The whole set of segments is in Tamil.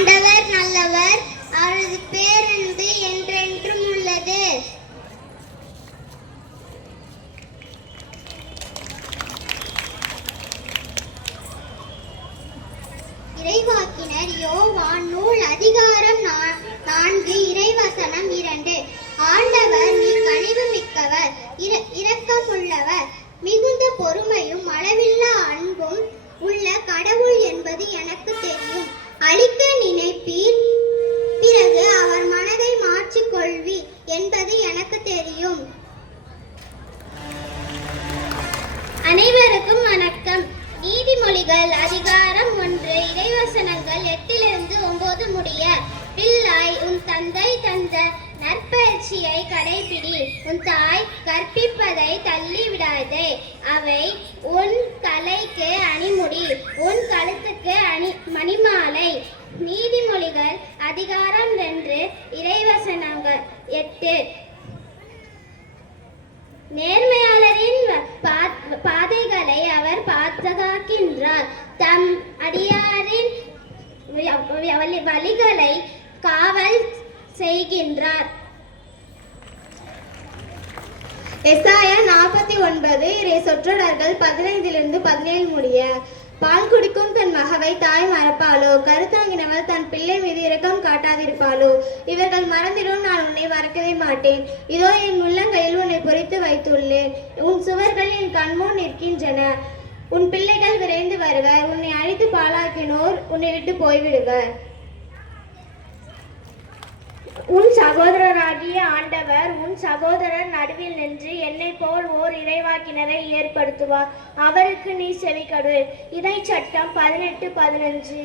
ஆண்டவர் நல்லவர் அவரது பேரன்பு என்றென்றும் உள்ளது. இறைவாக்கினர் யோவான் நூல் அதிகாரம் நா- நான்கு இறைவசனம் இரண்டு. ஆண்டவர் நீ கனிவு மிக்கவர் இர- இரக்கமுள்ளவர் மிகுந்த பொறுமையும் அளவில்லா அன்பும் உள்ள கடவுள் என்பது எனக்கு அழிக்க நினைப்பீர். பிறகு அவர் மனதை மாற்றிக் கொள்வி என்பது எனக்கு தெரியும். அனைவருக்கும் வணக்கம். நீதிமொழிகள் அதிகாரம் ஒன்று இறைவசனங்கள் எட்டிலிருந்து ஒன்பது முடிய பிள்ளாய் உன் தந்தை முயற்சியை கடைபிடி உன் தாய் கற்பிப்பதை தள்ளிவிடாதே. அவை உன் தலைக்கு அணிமுடி. உன் கழுத்துக்கு அணி மணிமாலை. நீதிமொழிகள் அதிகாரம் ரெண்டு இறைவசனங்கள் எட்டு. நேர்மையாளரின் பா- பாதைகளை அவர் பாதுகாக்கின்றார் தம் அடியாரின் வழிகளை காவல் செய்கின்றார். எஸ்ஐயா நாற்பத்தி ஒன்பது இறை சொற்றொடர்கள் பதினைந்திலிருந்து பதினேழு முடிய பால் குடிக்கும் தன் மகவை தாய் மறப்பாளோ? கருத்தாங்கினவள் தன் பிள்ளை மீது இரக்கம் காட்டாதிருப்பாளோ? இவர்கள் மறந்திடும் நான் உன்னை மறக்கவே மாட்டேன். இதோ என் உள்ளங்கையில் உன்னை பொறித்து வைத்துள்ளேன். உன் சுவர்கள் என் கண்முன் நிற்கின்றன. உன் பிள்ளைகள் விரைந்து வருவர். உன்னை அழித்து பாழாக்கினோர் உன்னை விட்டு போய்விடுவர். உன் சகோதரராகிய ஆண்டவர் உன் சகோதரர் நடுவில் நின்று என்னை போல் ஓர் இறைவாக்கினரை ஏற்படுத்துவார். அவருக்கு நீ செவிக்கடு இதை சட்டம் பதினெட்டு பதினஞ்சு.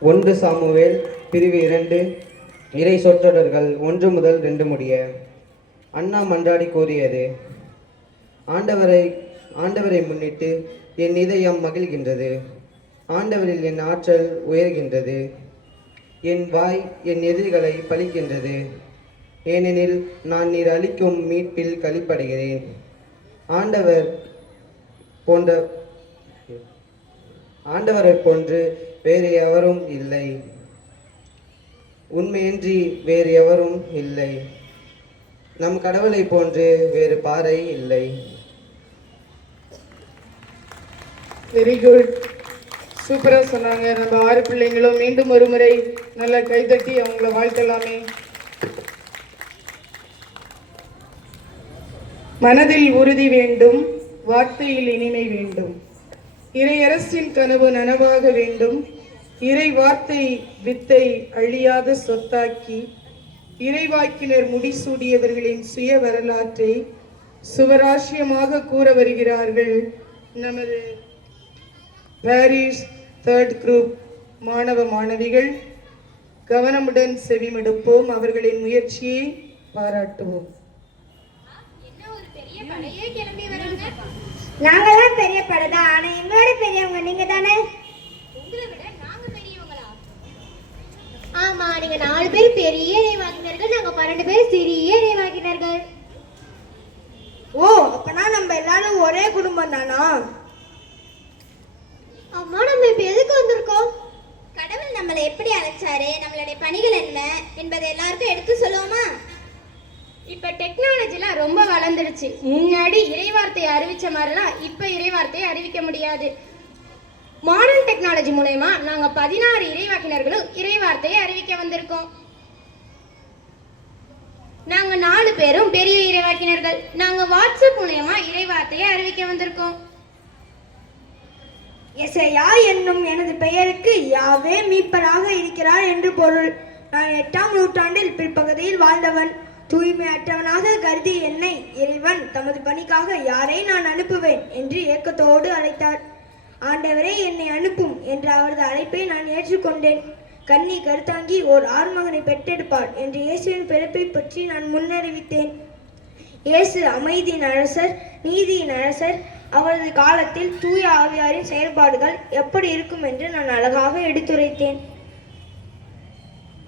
ஒன்று சாமுவேல் பிரிவு இரண்டு இறை சொற்றொடர்கள் ஒன்று முதல் ரெண்டு முடிய. அண்ணா மன்றாடி கூறியது ஆண்டவரை ஆண்டவரை முன்னிட்டு என் இதயம் மகிழ்கின்றது. ஆண்டவரில் என் ஆற்றல் உயர்கின்றது. என் வாய் என் எதிரிகளை பழிக்கின்றது ஏனெனில் நான் நீர் அளிக்கும் மீட்பில் கழிப்படுகிறேன் ஆண்டவர் போன்ற ஆண்டவரை போன்று வேறு எவரும் இல்லை. உண்மையின்றி வேறு எவரும் இல்லை. நம் கடவுளைப் போன்று வேறு பாறை இல்லை. வெரி குட் சூப்பராக சொன்னாங்க. நம்ம ஆறு பிள்ளைங்களும் மீண்டும் ஒரு முறை நல்லா கைதட்டி அவங்கள வாழ்த்தலாமே. மனதில் உறுதி வேண்டும் வார்த்தையில் இனிமை வேண்டும். இறையரசின் கனவு நனவாக வேண்டும். இறை வார்த்தை வித்தை அழியாத சொத்தாக்கி இறைவாக்கினர் முடிசூடியவர்களின் சுய வரலாற்றை சுவராசியமாக கூற வருகிறார்கள் நமது பாரிஸ் தேர்ட் குரூப் மாணவ மாணவிகள் கவனமுடன் செவிமடுப்போம். அவர்களின் முயற்சியை பாராட்டுவோம். நாங்கெல்லாம் பெரிய படதா? ஆனா எங்களோட பெரியவங்க நீங்க தானே ஆமா நீங்க நாலு பேர் பெரிய இறைவாக்கினர்கள் நாங்க பன்னெண்டு பேர் சிறிய இறைவாக்கினர்கள் ஓ அப்பனா நம்ம எல்லாரும் ஒரே குடும்பம் தானா? அம்மா நம்ம இப்ப எதுக்கு வந்திருக்கோம்? கடவுள் நம்மளை எப்படி அழைச்சாரு? நம்மளுடைய பணிகள் என்ன? என்பதை எல்லாருக்கும் எடுத்து சொல்லுவோமா? இப்ப டெக்னாலஜிலாம் ரொம்ப வளர்ந்துருச்சு முன்னாடி இறைவார்த்தையை அறிவிச்ச மாதிரிலாம் இப்ப இறைவார்த்தையை அறிவிக்க முடியாது. மாடர்ன் டெக்னாலஜி மூலயமா நாங்க பதினாறு இறைவாக்கினர்களும் இறைவார்த்தையை அறிவிக்க வந்திருக்கோம். நாங்க நாலு பேரும் பெரிய இறைவாக்கினர்கள். நாங்க வாட்ஸ்அப் மூலயமா இறைவார்த்தையை அறிவிக்க வந்திருக்கோம். எசையா என்னும் எனது பெயருக்கு யாவே மீட்பராக இருக்கிறார் என்று பொருள். நான் எட்டாம் நூற்றாண்டில் பிற்பகுதியில் வாழ்ந்தவன். தூய்மையற்றவனாக கருதி என்னை இறைவன் தமது பணிக்காக யாரை நான் அனுப்புவேன் என்று ஏக்கத்தோடு அழைத்தார். ஆண்டவரே என்னை அனுப்பும் என்ற அவரது அழைப்பை நான் ஏற்றுக்கொண்டேன். கன்னி கருத்தாங்கி ஓர் ஆறுமகனை பெற்றெடுப்பார் என்று இயேசுவின் பிறப்பை பற்றி நான் முன்னறிவித்தேன். இயேசு அமைதியின் அரசர் நீதியின் அரசர் அவரது காலத்தில் தூய ஆவியாரின் செயல்பாடுகள் எப்படி இருக்கும் என்று நான் அழகாக எடுத்துரைத்தேன்.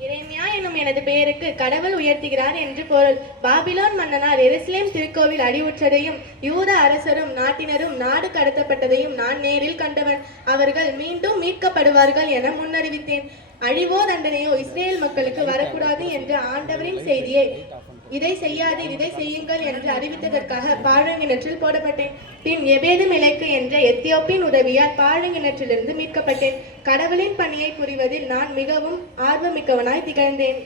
இறைமையா என்னும் எனது பெயருக்கு கடவுள் உயர்த்துகிறார் என்று பொருள். பாபிலோன் மன்னனால் எருசலேம் திருக்கோவில் அடிவுற்றதையும் யூத அரசரும் நாட்டினரும் நாடு கடத்தப்பட்டதையும் நான் நேரில் கண்டவன். அவர்கள் மீண்டும் மீட்கப்படுவார்கள் என முன்னறிவித்தேன். அழிவோ தண்டனையோ இஸ்ரேல் மக்களுக்கு வரக்கூடாது என்று ஆண்டவரின் செய்தியை இதை செய்யாதீர் இதை செய்யுங்கள் என்று அறிவித்ததற்காக பாழங்கிணற்றில் போடப்பட்டேன். பின் எபேதும் இலைக்கு என்ற எத்தியோப்பின் உதவியால் பாழங்கிணற்றிலிருந்து மீட்கப்பட்டேன். கடவுளின் பணியை புரிவதில் நான் மிகவும் ஆர்வமிக்கவனாய் திகழ்ந்தேன்.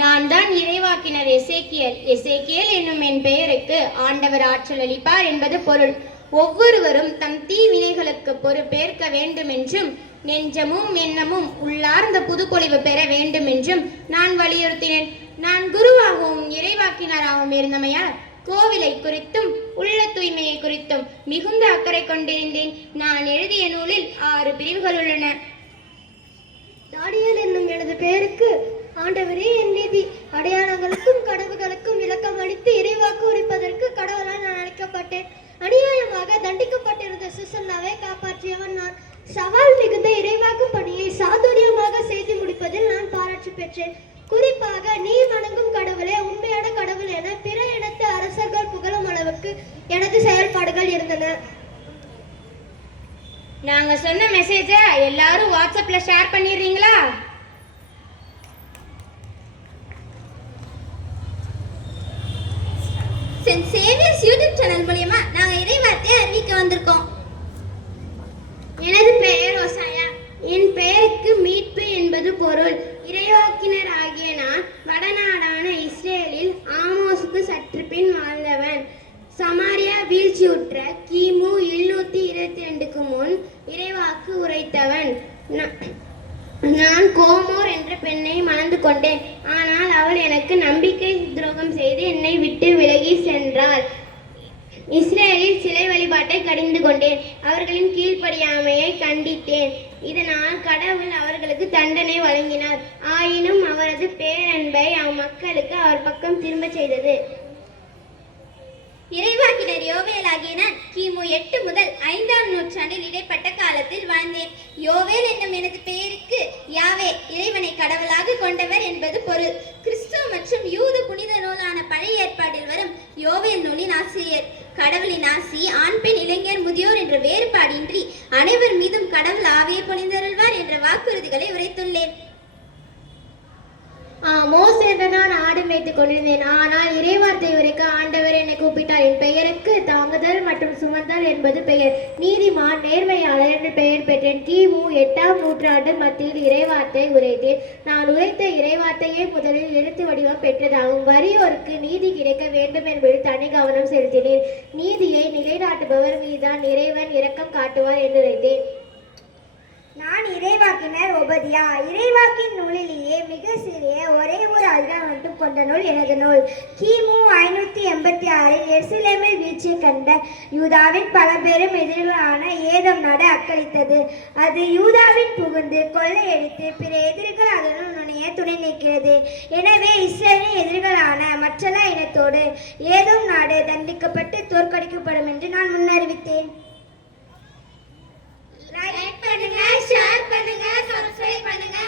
நான் தான் இறைவாக்கினர் எசேக்கியல். எசேக்கியல் என்னும் என் பெயருக்கு ஆண்டவர் ஆற்றல் அளிப்பார் என்பது பொருள். ஒவ்வொருவரும் தம் தீவினைகளுக்கு பொறுப்பேற்க வேண்டும் என்றும் நெஞ்சமும் எண்ணமும் உள்ளார்ந்த புதுப்பொழிவு பெற வேண்டும் என்றும் நான் வலியுறுத்தினேன். நான் குருவாகவும் இறைவாக்கினராகவும் இருந்தமையால் கோவிலை குறித்தும் உள்ள தூய்மையை குறித்தும் மிகுந்த அக்கறை கொண்டிருந்தேன். நான் எழுதிய நூலில் ஆறு பிரிவுகள் உள்ளன. தாடியல் என்னும் எனது பெயருக்கு ஆண்டவரே என் நீதி. அடையாளங்களுக்கும் கடவுகளுக்கும் விளக்கம் அளித்து இறைவாக்கு உரைப்பதற்கு கடவுளால் நான் அழைக்கப்பட்டேன். அநியாயமாக தண்டிக்கப்பட்டிருந்த சுசன்னாவை காப்பாற்றியவன் நான். சவால் மிகுந்த இறைவாக்கு பணியை சாதுரியமாக செய்து முடிப்பதில் நான் பாராட்டு பெற்றேன் குறிப்பாக நீ வணங்கும் கடவுளே உண்மையான கடவுள் என பிற இனத்து அரசர்கள் புகழும் அளவுக்கு எனது செயல்பாடுகள் இருந்தன நாங்க சொன்ன மெசேஜை எல்லாரும் வாட்ஸ்அப்ல ஷேர் பண்ணிடுறீங்களா சென்ட் சேவியர்ஸ் யூடியூப் சேனல் மூலியமா நாங்க இறைவார்த்தையை அறிவிக்க வந்திருக்கோம் எனது பெயர் ஒசாயா என் பெயருக்கு மீட்பு என்பது பொருள் இறைவாக்கினர் ஆகிய நான் வடநாடான இஸ்ரேலில் ஆமோஸுக்கு சற்று பின் வாழ்ந்தவன் சமாரியா வீழ்ச்சியுற்ற கிமு எழுநூத்தி இருபத்தி ரெண்டுக்கு முன் இறைவாக்கு உரைத்தவன் நா- நான் கோமோர் என்ற பெண்ணை மணந்து கொண்டேன். ஆனால் அவள் எனக்கு நம்பிக்கை துரோகம் செய்து என்னை விட்டு விலகி சென்றாள். இஸ்ரேலில் சிலை வழிபாட்டை கடிந்து கொண்டேன். அவர்களின் கீழ்ப்படியாமையை கண்டித்தேன். இதனால் கடவுள் அவர்களுக்கு தண்டனை வழங்கினார். ஆயினும் அவரது பேரன்பை அம்மக்களுக்கு அவர் பக்கம் திரும்பச் செய்தது. இறைவாக்கினர் யோவேலாகிய நான் கிமு எட்டு முதல் ஐந்தாம் நூற்றாண்டில் இடைப்பட்ட காலத்தில் வாழ்ந்தேன். யோவேல் என்னும் எனது பெயருக்கு யாவே இறைவனை கடவுளாக கொண்டவர் என்பது பொருள். கிறிஸ்துவ மற்றும் யூத புனித நூலான பழைய ஏற்பாட்டில் வரும் யோவேல் நூலின் ஆசிரியர். கடவுளின் ஆசி ஆண் பெண் இளைஞர் முதியோர் என்ற வேறுபாடின்றி அனைவர் மீதும் கடவுள் ஆவியை பொழிந்தருள்வார் என்ற வாக்குறுதிகளை உரைத்துள்ளேன். ஆமோ நான் ஆடு மேய்த்துக் கொண்டிருந்தேன். ஆனால் இறைவார்த்தை உரைக்க ஆண்டவர் என்னை கூப்பிட்டார். என் பெயருக்கு தாங்குதல் மற்றும் சுமந்தல் என்பது பெயர். நீதிமான் நேர்மையாளர் என்று பெயர் பெற்றேன். கிமு எட்டாம் நூற்றாண்டு மத்தியில் இறைவார்த்தை உரைத்தேன். நான் உரைத்த இறைவார்த்தையே முதலில் எழுத்து வடிவம் பெற்றதாகும். வறியோருக்கு நீதி கிடைக்க வேண்டும் என்பதில் தனி கவனம் செலுத்தினேன். நீதியை நிலைநாட்டுபவர் மீதுதான் இறைவன் இரக்கம் காட்டுவார் என்று உரைத்தேன் நான் இறைவாக்கினர் உபதியா? இறைவாக்கின் நூலிலேயே மிக சிறிய ஒரே ஒரு அதிகாரம் மட்டும் கொண்ட நூல் எனது நூல். கிமு ஐநூற்றி எண்பத்தி ஆறில் எருசலேமில் வீழ்ச்சியை கண்ட யூதாவின் பல பெரும் எதிரிகளான ஏதம் நாடு அக்களித்தது அது யூதாவின் புகுந்து கொள்ளையடித்து பிற எதிரிகள் அதனுள் நுழைய துணை நிற்கிறது. எனவே இஸ்ரேலின் எதிரிகளான மற்றெல்லா இனத்தோடு ஏதோம் நாடு தண்டிக்கப்பட்டு தோற்கடிக்கப்படும் என்று நான் முன்னறிவித்தேன். பண்ணுங்க சப்ஸ்கிரைப் பண்ணுங்க.